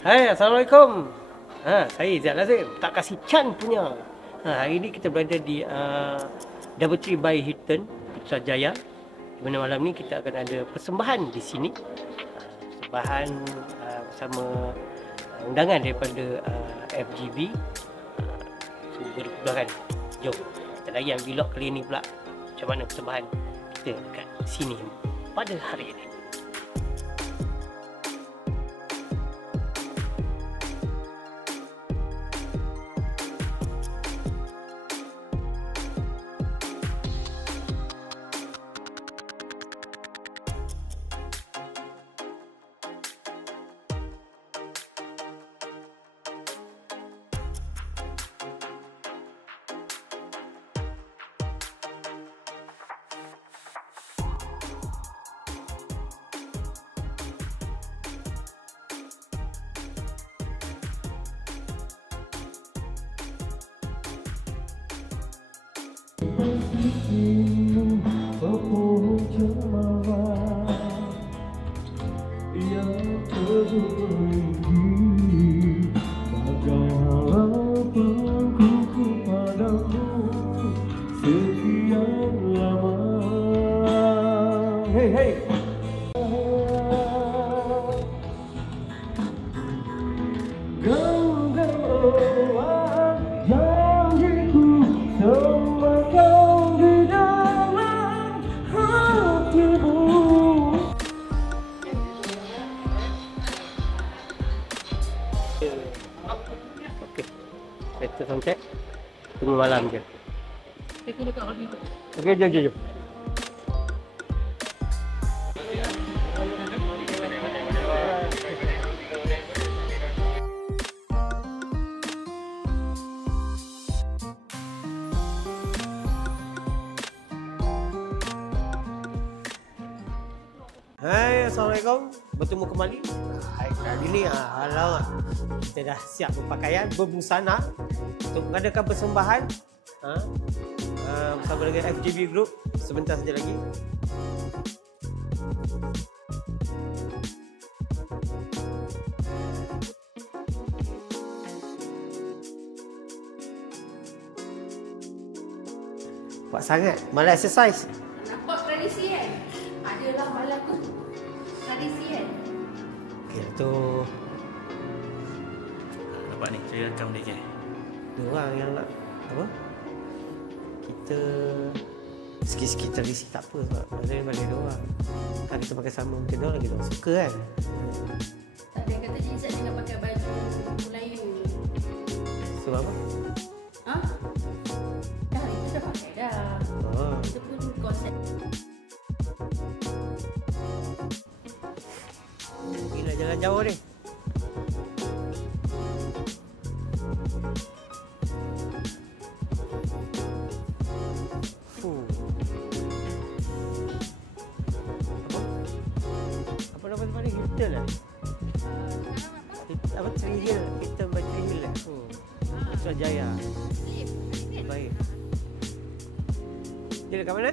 Hai, Assalamualaikum. Saya Izzat Lazim, tak kasih Chan punya. Hari ini kita berada di Doubletree by Hilton, Putrajaya. Di mana malam ni kita akan ada persembahan di sini. Persembahan bersama undangan daripada FGV. Berkeluarkan. Jom, kita layan vlog kali ini pula. Macam mana persembahan kita dekat sini pada hari ini. Pohon cemara yang terberdiri bagai harapanku kepadamu sekian lama. Hey hey. Genggaman janjiku semakan di dalam hatimu. Okey, kita soundcheck. Tunggu malam je. Okey, jom. Hai, Assalamualaikum. Bertemu kembali. Kali ni alamak, kita dah siap berpakaian, berbusana untuk mengadakan persembahan bersama dengan FGV Group sebentar saja lagi. Kuat sangat, malas exercise. Nampak tradisi kan? Adalah malam tu tradisi kan? Okey, tu Nampak ni, saya rekam dia je. dua orang yang nak apa? Kita sikit-sikit tradisi tak apa sebab ada balik dua orang. Kan kita pakai sama mungkin dia orang lagi orang suka kan. Tak ada yang kata Izzat jangan pakai baju Melayu. Sebab apa? Ha? Dah itu dah pakai dah. Oh. Itu pun konsep. Gila jalan jauh ni. Apa nama tempat ni? Hilton lah. Apa Tree Hill? Hilton by Tree Hill lah. Putrajaya. Baik. Dia dekat mana?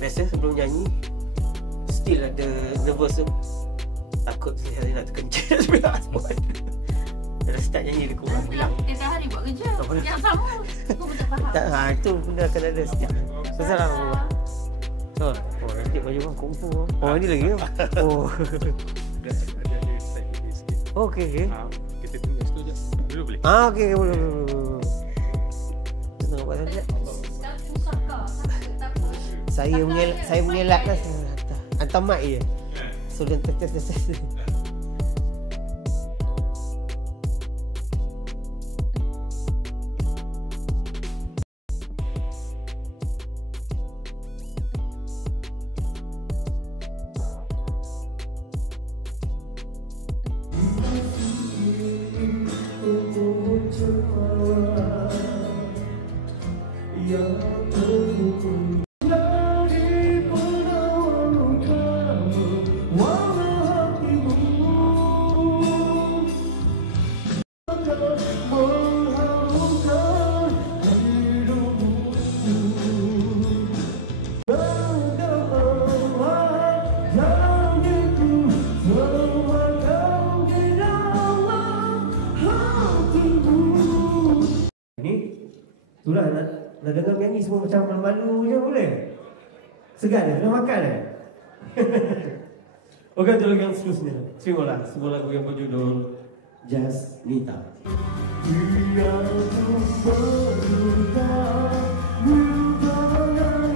biasa sebelum nyanyi still ada nervous tu. Takut saya nak terkencet pula spot. Dah start nyanyi dia kurang bilang. Tiap hari buat kerja. Yang sama. Aku pun tak faham. Tak, itu benda akan ada setiap. Salah. Oh, nanti baju bang kumpul. Oh, ini lagi. Oh. Okey. Kita tunggu situ je. Dulu boleh. Okey, boleh. Tengok apa saja. Sekarang susah kau. Tak apa. Saya mengelak lah. Hantar mic je. So, dan tes. Itulah nak dengar nyanyi semua macam malu-malu je boleh? Segan dah? Dah makan dah? Okey, untuk lagu yang seterusnya. Terimalah sebuah lagu yang berjudul Just Nita. Biar ku berduka, bintang yang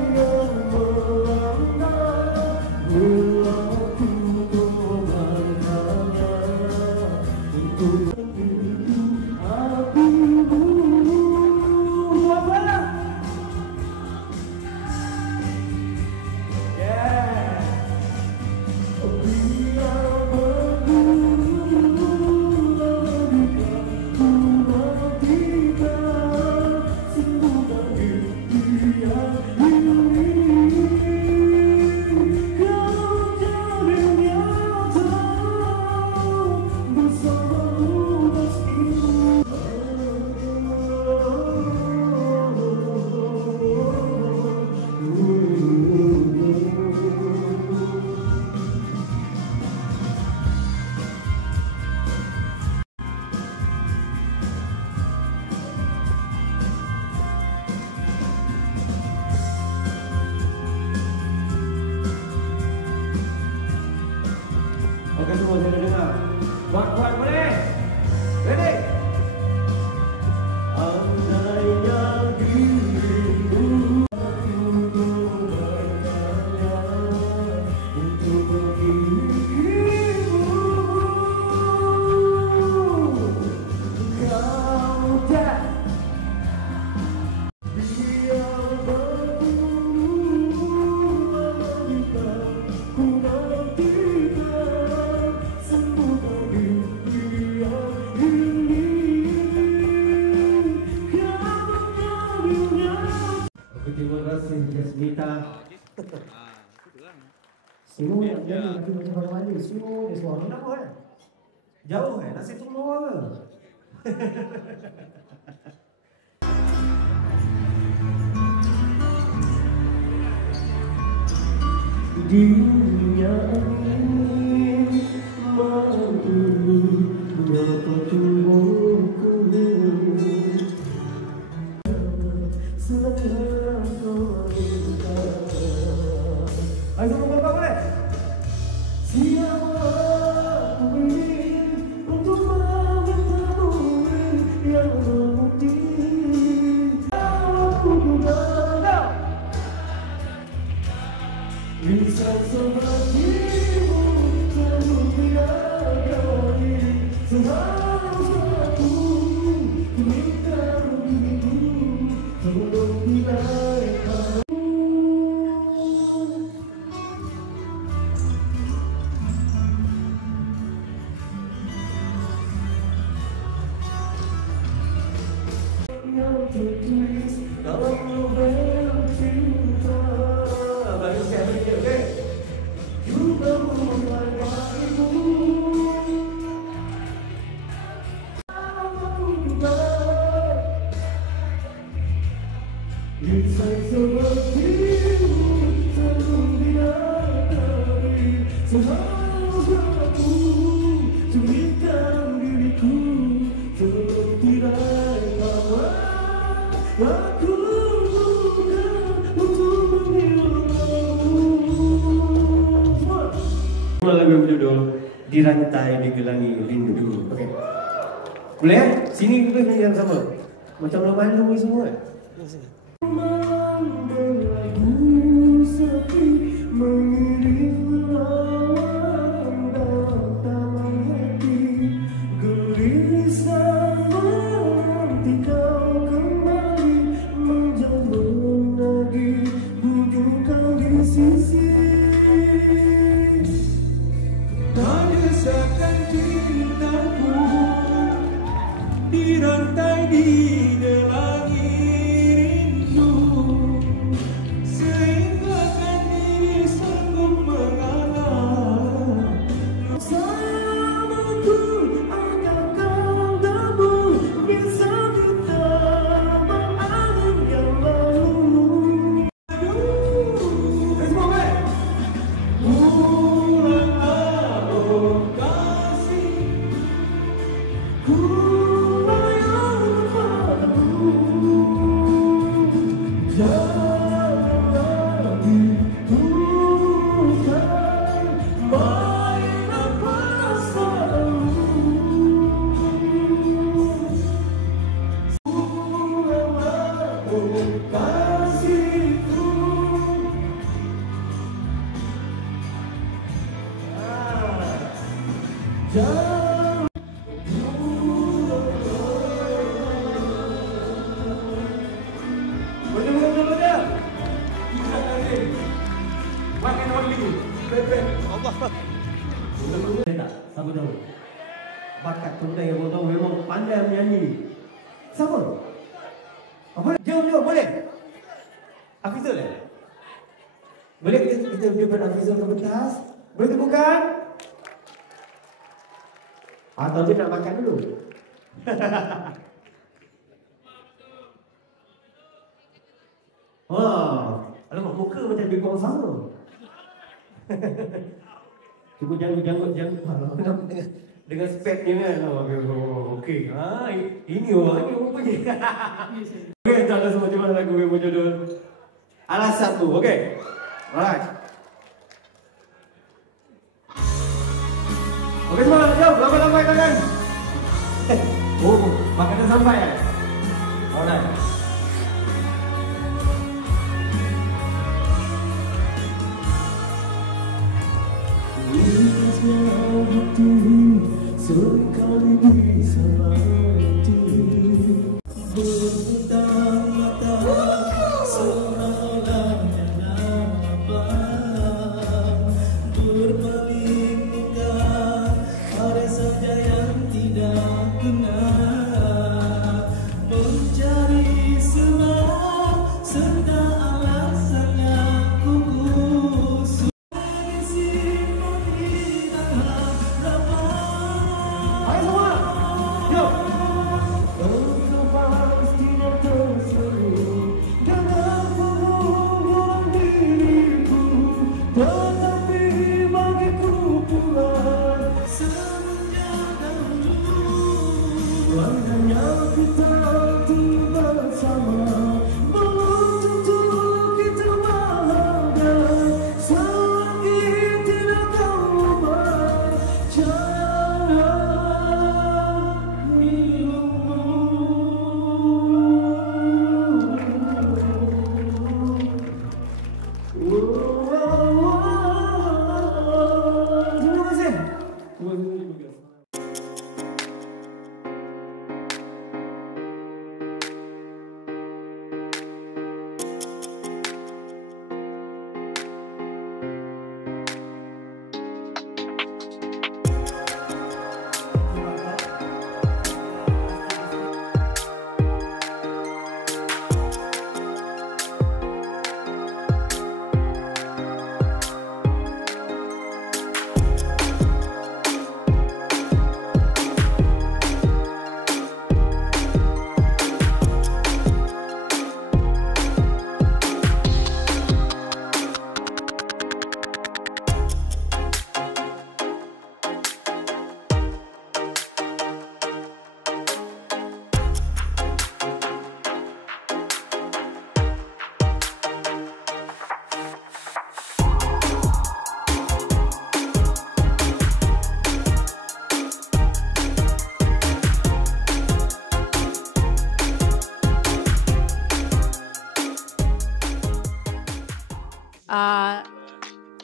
melanda, bila ku kobarkannya untuk hatimu. Apalah? Yeah. Biar Okey, semua saya dah dengar. Kuat-kuat boleh? Ready? Andainya dirimu untuk bertanya untuk menghibur, kau tak biar berburu wanita ku nantikan semua impian ini kau menjadinya. Oke, terima kasih Jasmita. Semua yang jadi lagi macam mana semua dia suara kenapa kan? Jauh kan? Nasi semua ke? Dunia ini mampu menyapa tubuhku. Selama kau minta. Ayo semua kau boleh? Siapa aku ini untuk mengetahui yang memutih. Aku juga bisa sepertimu terbiar diri seharusnya aku minta dirimu tolong bilaikan. Yang tertulis dalam novel cinta. Baru saya beri, okey? Juga mulai bagiku. Aku juga bisa sepertimu. Sehargaku Ceritakan diriku Tertirai kawan Aku bukan untuk menghilangmu. Lagu yang berjudul Dirantai Digelangi Rindu. Okey. Boleh ya? Sini kita nyanyi sama. Macam malu semua. Memandang lagu sepi mengiring lawan dalam taman hati, gelisah menanti kau kembali menjauh lagi bujukan di sisi. Tak desakan cintaku dirantai di gelangi rindu, sehingga kan diri sanggup mengalah. Bersamaku akan kau gabung, bisa kita mengalir yang lalu. Let's go back. Pulanglah oh kasih, ku layan padamu. Jangan lagi bukan mainan perasaanmu. Pulanglah oh kasihku. Jangan betul-betul. Makan only. Allah. Tak, siapa tahu? Bakat tunda yang kau tahu memang pandai menyanyi. Siapa? Apa? Jom, boleh? Hafizul eh? Boleh kita jumpa Hafizul ke pentas? Boleh temukan? Atau dia nak makan dulu? Wah, alamak muka macam dia orang sama. Cuba janggut dengan speknya kan. Okey. Ini orang ni rupanya. Okey, tak ada semua macam lagu yang berjudul Alasanku. Okey. Alright. Okey semua, jom lambai tangan. Oh, makanan sampai ya? Alright. Sekali bisa mati berputar mata seolah apa berpaling muka ada saja yang tidak kenal mencari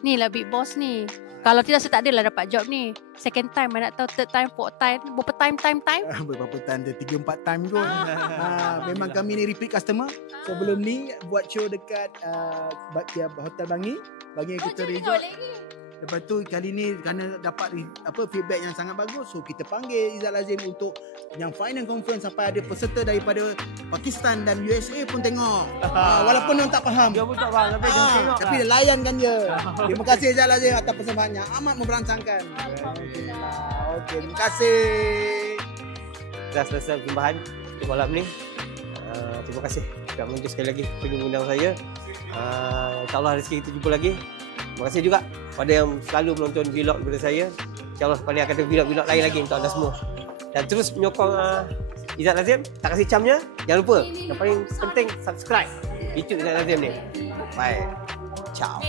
Ni lah Big Boss ni. Kalau tidak saya tak adalah dapat job ni. Second time, mana nak tahu third time, fourth time. Berapa time? Berapa time dia? 3-4 time kot. Memang kami ni repeat customer. Sebelum ni buat show dekat Hotel Bangi kita resort. Lepas tu kali ni kerana dapat feedback yang sangat bagus, so kita panggil Izzat Lazim untuk yang final conference sampai ada peserta daripada Pakistan dan USA pun tengok. Walaupun orang tak faham. Dia pun tak faham tapi dia tengok. Tapi dia layankan je. Terima kasih Izzat Lazim atas persembahannya. Amat memberangsangkan. Okey, terima kasih. Dah selesai persembahan untuk malam ni. Terima kasih sudah menonton sekali lagi film undang saya. InsyaAllah rezeki kita jumpa lagi. Terima kasih juga pada yang selalu menonton vlog daripada saya. InsyaAllah paling akan ada vlog-vlog lain lagi untuk anda semua. Dan terus menyokong Izzat Lazim. Tak kasih camnya. Jangan lupa yang paling penting subscribe YouTube Izzat Lazim ni. Bye. Ciao.